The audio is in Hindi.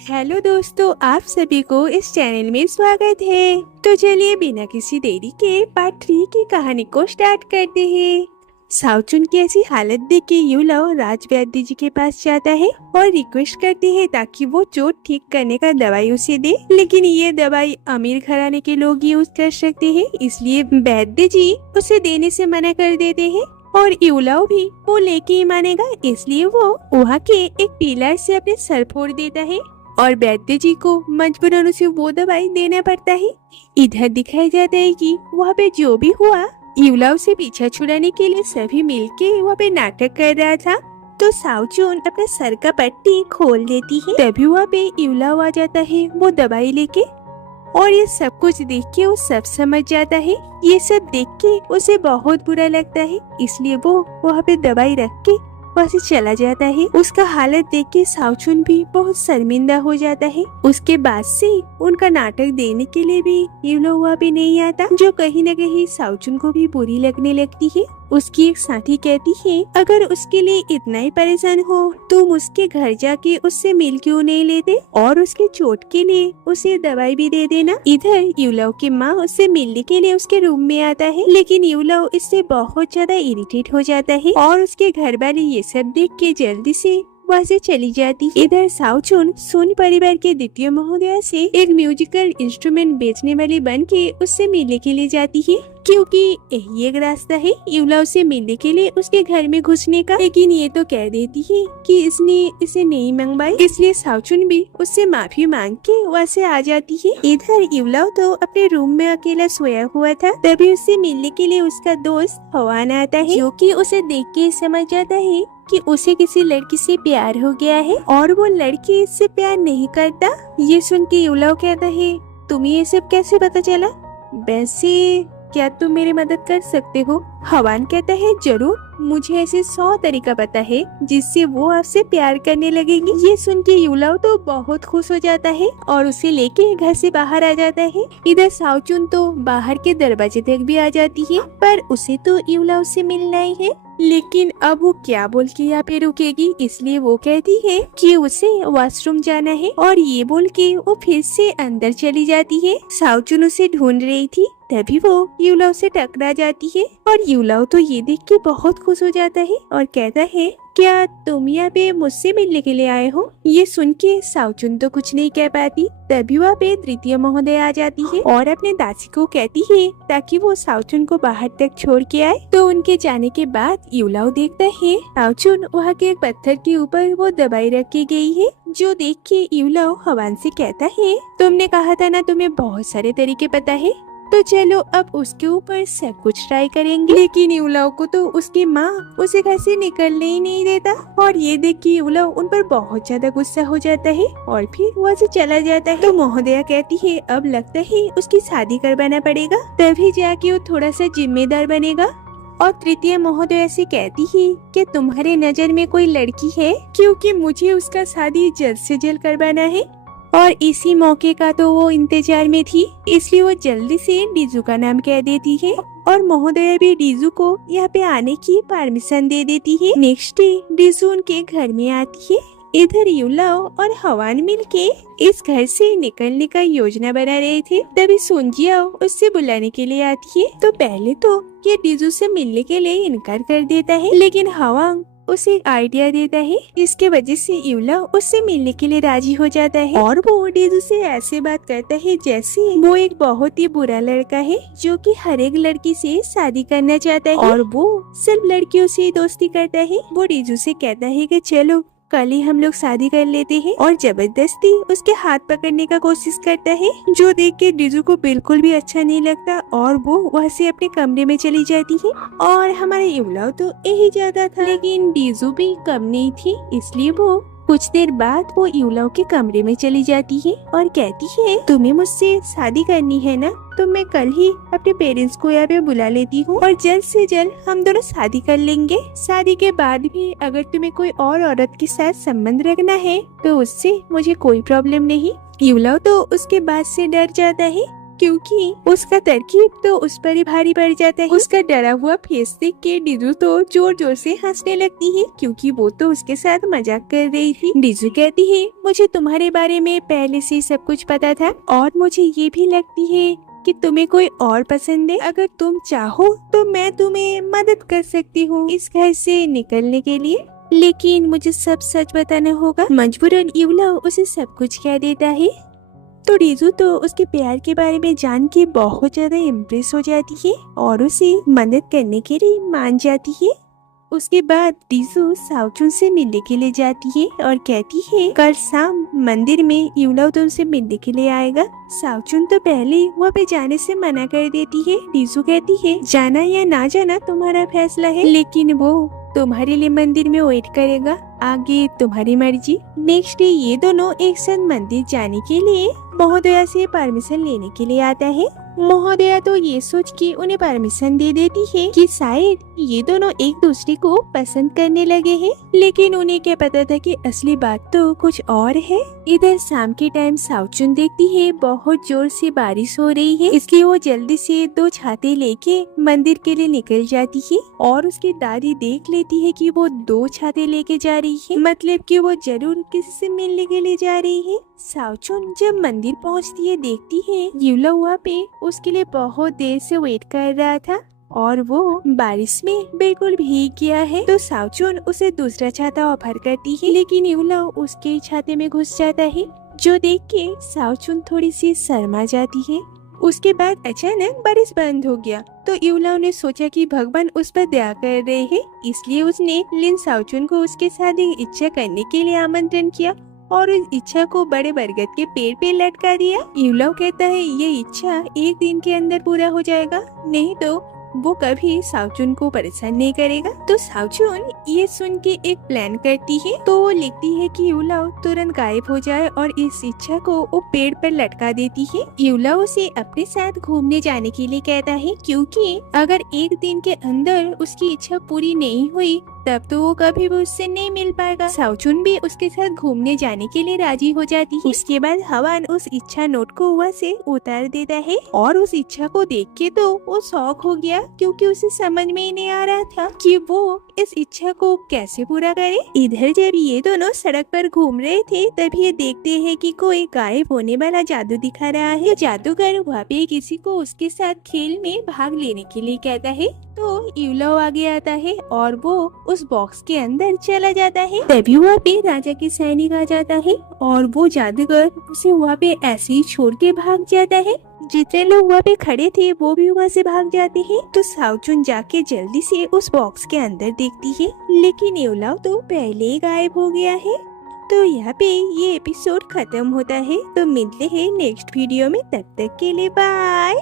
हेलो दोस्तों, आप सभी को इस चैनल में स्वागत है। तो चलिए बिना किसी देरी के पार्ट 3 की कहानी को स्टार्ट करते हैं। साउचुन की ऐसी हालत देख के युलाओ राज वैद्य जी के पास जाता है और रिक्वेस्ट करते हैं ताकि वो चोट ठीक करने का दवाई उसे दे, लेकिन ये दवाई अमीर घराने के लोग यूज कर सकते हैं, इसलिए वैद्य जी उसे देने से मना कर देते हैं। और युलाओ भी वो लेके ही मानेगा, इसलिए वो वहाँ के एक पिलर से अपने सर फोड़ देता है और वैद्य जी को मजबूरन उसे वो दवाई देना पड़ता है। इधर दिखाया जाता है कि वहाँ पे जो भी हुआ, युलाओ से पीछा छुड़ाने के लिए सभी मिलके वहाँ पे नाटक कर रहा था। तो साउचुन अपने सर का पट्टी खोल देती है, तभी वहाँ पे युलाओ आ जाता है वो दवाई लेके, और ये सब कुछ देख के वो सब समझ जाता है। ये सब देख के उसे बहुत बुरा लगता है, इसलिए वो वहाँ पे दवाई रख के वहाँ से चला जाता है। उसका हालत देख के साउचुन भी बहुत शर्मिंदा हो जाता है। उसके बाद से उनका नाटक देने के लिए भी युलाओ वहाँ पे नहीं आता, जो कहीं न कहीं साउचुन को भी बुरी लगने लगती है। उसकी एक साथी कहती है, अगर उसके लिए इतना ही परेशान हो तुम उसके घर जाके उससे मिल क्यों नहीं लेते और उसके चोट के लिए उसे दवाई भी दे देना। इधर युलाओ की माँ उससे मिलने के लिए उसके रूम में आता है, लेकिन युलाओ इससे बहुत ज्यादा इरिटेट हो जाता है और उसके घर वाले ये सब देख के जल्दी से वहाँ से चली जाती है। इधर साउचुन सोनी परिवार के द्वितीय महोदया से एक म्यूजिकल इंस्ट्रूमेंट बेचने वाली बन के उससे मिलने के लिए जाती है, क्योंकि यही एक रास्ता है युलाओ से मिलने के लिए उसके घर में घुसने का। लेकिन ये तो कह देती है कि इसने इसे नहीं मंगवाई, इसलिए साउचुन भी उससे माफी मांग के वहाँ से आ जाती है। इधर युलाओ तो अपने रूम में अकेला सोया हुआ था, तभी उससे मिलने के लिए उसका दोस्त हवान आता है, जो कि उसे देख के समझ जाता है कि उसे किसी लड़की से प्यार हो गया है और वो लड़की इससे प्यार नहीं करता। ये सुन के युलाओ कहता है, तुम्हें ये सब कैसे पता चला? वैसे क्या तुम मेरी मदद कर सकते हो? हवान कहता है, जरूर, मुझे ऐसे 100 तरीका पता है जिससे वो आपसे प्यार करने लगेगी। ये सुन के युलाओ तो बहुत खुश हो जाता है और उसे लेके घर से बाहर आ जाता है। इधर साउचुन तो बाहर के दरवाजे तक भी आ जाती है, पर उसे तो युलाओ से मिलना ही है, लेकिन अब वो क्या बोल के यहाँ पे रुकेगी, इसलिए वो कहती है कि उसे वॉशरूम जाना है और ये बोल के वो फिर से अंदर चली जाती है। साउचुन उसे ढूंढ रही थी, तभी वो युलाओ से टकरा जाती है और युलाओ तो ये देख के बहुत खुश हो जाता है और कहता है, क्या तुम यहाँ पे मुझसे मिलने के लिए आए हो? ये सुन के साउचुन तो कुछ नहीं कह पाती, तभी वहाँ पे तृतीय महोदय आ जाती है और अपने दासी को कहती है ताकि वो साउचुन को बाहर तक छोड़ के आए। तो उनके जाने के बाद युलाओ देखता है साउचुन वहाँ के एक पत्थर के ऊपर वो दवाई रखी गई है, जो देख के युलाओ हवान से कहता है, तुमने कहा था ना तुम्हें बहुत सारे तरीके पता है, तो चलो अब उसके ऊपर सब कुछ ट्राई करेंगे। लेकिन युलाओ को तो उसकी माँ उसे घर से निकलने ही नहीं देता और ये देख के युलाओ उन पर बहुत ज्यादा गुस्सा हो जाता है और फिर वहाँ से चला जाता है। तो महोदया कहती है, अब लगता है उसकी शादी करवाना पड़ेगा, तभी जाके वो थोड़ा सा जिम्मेदार बनेगा। और तृतीय महोदया से कहती है कि तुम्हारे नजर में कोई लड़की है, क्योंकि मुझे उसका शादी जल्द से जल्द करवाना है। और इसी मौके का तो वो इंतजार में थी, इसलिए वो जल्दी से डीजू का नाम कह देती है और महोदया भी डीजू को यहाँ पे आने की परमिशन दे देती है। नेक्स्ट डे डीजू उनके घर में आती है। इधर युलाओ और हवान मिलके इस घर से निकलने का योजना बना रहे थे, तभी सुंजियाओ उससे बुलाने के लिए आती है। तो पहले तो ये डीजू से मिलने के लिए इनकार कर देता है, लेकिन हवान उसे एक आइडिया देता है, जिसके वजह से युलाओ उससे मिलने के लिए राजी हो जाता है और वो डीजू से ऐसे बात करता है जैसे वो एक बहुत ही बुरा लड़का है जो कि हर एक लड़की से शादी करना चाहता है और वो सिर्फ लड़कियों से ही दोस्ती करता है। वो डीजू से कहता है कि चलो कल ही हम लोग शादी कर लेते हैं और जबरदस्ती उसके हाथ पकड़ने का कोशिश करता है, जो देख के डीजू को बिल्कुल भी अच्छा नहीं लगता और वो वहाँ से अपने कमरे में चली जाती है। और हमारे युलाओ तो यही ज्यादा था, लेकिन डीजू भी कम नहीं थी, इसलिए वो कुछ देर बाद वो युलाओ के कमरे में चली जाती है और कहती है, तुम्हें मुझसे शादी करनी है ना, तो मैं कल ही अपने पेरेंट्स को यहाँ पे बुला लेती हूँ और जल्द से जल्द हम दोनों शादी कर लेंगे। शादी के बाद भी अगर तुम्हें कोई और औरत के साथ संबंध रखना है तो उससे मुझे कोई प्रॉब्लम नहीं। युलाओ तो उसके बाद से डर जाता है, क्योंकि उसका तरकीब तो उस पर ही भारी पड़ जाता है। उसका डरा हुआ फेस देख के डिजू तो जोर जोर से हंसने लगती है, क्योंकि वो तो उसके साथ मजाक कर रही थी। डिजू कहती है, मुझे तुम्हारे बारे में पहले से सब कुछ पता था, और मुझे ये भी लगती है कि तुम्हें कोई और पसंद है। अगर तुम चाहो तो मैं तुम्हें मदद कर सकती हूँ इस घर से निकलने के लिए, लेकिन मुझे सब सच बताना होगा। मजबूरन यूला उसे सब कुछ कह देता है। तो डिजू तो उसके प्यार के बारे में जान के बहुत ज्यादा इम्प्रेस हो जाती है और उसे मदद करने के लिए मान जाती है। उसके बाद डिजू साउचुन से मिलने के लिए जाती है और कहती है, कल शाम मंदिर में यूला तुमसे मिलने के लिए आएगा। साउचुन तो पहले वहाँ पे जाने से मना कर देती है। डिजू कहती है, जाना या ना जाना तुम्हारा फैसला है, लेकिन वो तुम्हारे लिए मंदिर में वेट करेगा, आगे तुम्हारी मर्जी। नेक्स्ट डे ये दोनों एक साथ मंदिर जाने के लिए महोदया से परमिशन लेने के लिए आता है। महोदया तो ये सोच के उन्हें परमिशन दे देती है कि शायद ये दोनों एक दूसरे को पसंद करने लगे हैं, लेकिन उन्हें क्या पता था कि असली बात तो कुछ और है। इधर शाम के टाइम साउचुन देखती है बहुत जोर से बारिश हो रही है, इसलिए वो जल्दी से 2 छाते लेके मंदिर के लिए निकल जाती है और उसकी दादी देख लेती है कि वो 2 छाते लेके जा रही है, मतलब कि वो जरूर किसी से मिलने के लिए जा रही है। साउचुन जब मंदिर पहुंचती है देखती है यूला वहाँ पे उसके लिए बहुत देर से वेट कर रहा था और वो बारिश में बिल्कुल भीग गया है। तो साउचुन उसे दूसरा छाता ऑफर करती है, लेकिन यूला उसके छाते में घुस जाता है, जो देख के साउचुन थोड़ी सी शर्मा जाती है। उसके बाद अचानक बारिश बंद हो गया, तो यूला ने सोचा कि भगवान उस पर दया कर रहे हैं, इसलिए उसने लिन साउचुन को उसके साथ एक इच्छा करने के लिए आमंत्रण किया और उस इच्छा को बड़े बरगद के पेड़ पे लटका दिया। यूला कहता है ये इच्छा एक दिन के अंदर पूरा हो जाएगा, नहीं तो वो कभी साउचुन को परेशान नहीं करेगा। तो साउचुन ये सुन के एक प्लान करती है, तो वो लिखती है कि यूला तुरंत गायब हो जाए और इस इच्छा को वो पेड़ पर लटका देती है। यूला उसे अपने साथ घूमने जाने के लिए कहता है, क्योंकि अगर एक दिन के अंदर उसकी इच्छा पूरी नहीं हुई तब तो वो कभी भी उससे नहीं मिल पाएगा। साउचुन भी उसके साथ घूमने जाने के लिए राजी हो जाती है। उसके बाद हवान उस इच्छा नोट को वहाँ से उतार देता है और उस इच्छा को देख के तो वो शॉक हो गया, क्योंकि उसे समझ में ही नहीं आ रहा था कि वो इस इच्छा को कैसे पूरा करे। इधर जब ये दोनों सड़क पर घूम रहे थे तभी ये देखते हैं कि कोई गायब होने वाला जादू दिखा रहा है। जादूगर वहाँ पे किसी को उसके साथ खेल में भाग लेने के लिए कहता है, तो यूला आगे आता है और वो उस बॉक्स के अंदर चला जाता है। तभी वहाँ पे राजा की सैनिक आ जाता है और वो जादूगर उसे वहाँ पे ऐसे ही छोड़ के भाग जाता है। जितने लोग वहाँ पे खड़े थे वो भी वहाँ से भाग जाते हैं। तो साउचुन जाके जल्दी से उस बॉक्स के अंदर देखती है, लेकिन यूला तो पहले ही गायब हो गया है। तो यहाँ पे ये एपिसोड खत्म होता है। तो मिलते हैं नेक्स्ट वीडियो में, तब तक के लिए बाय।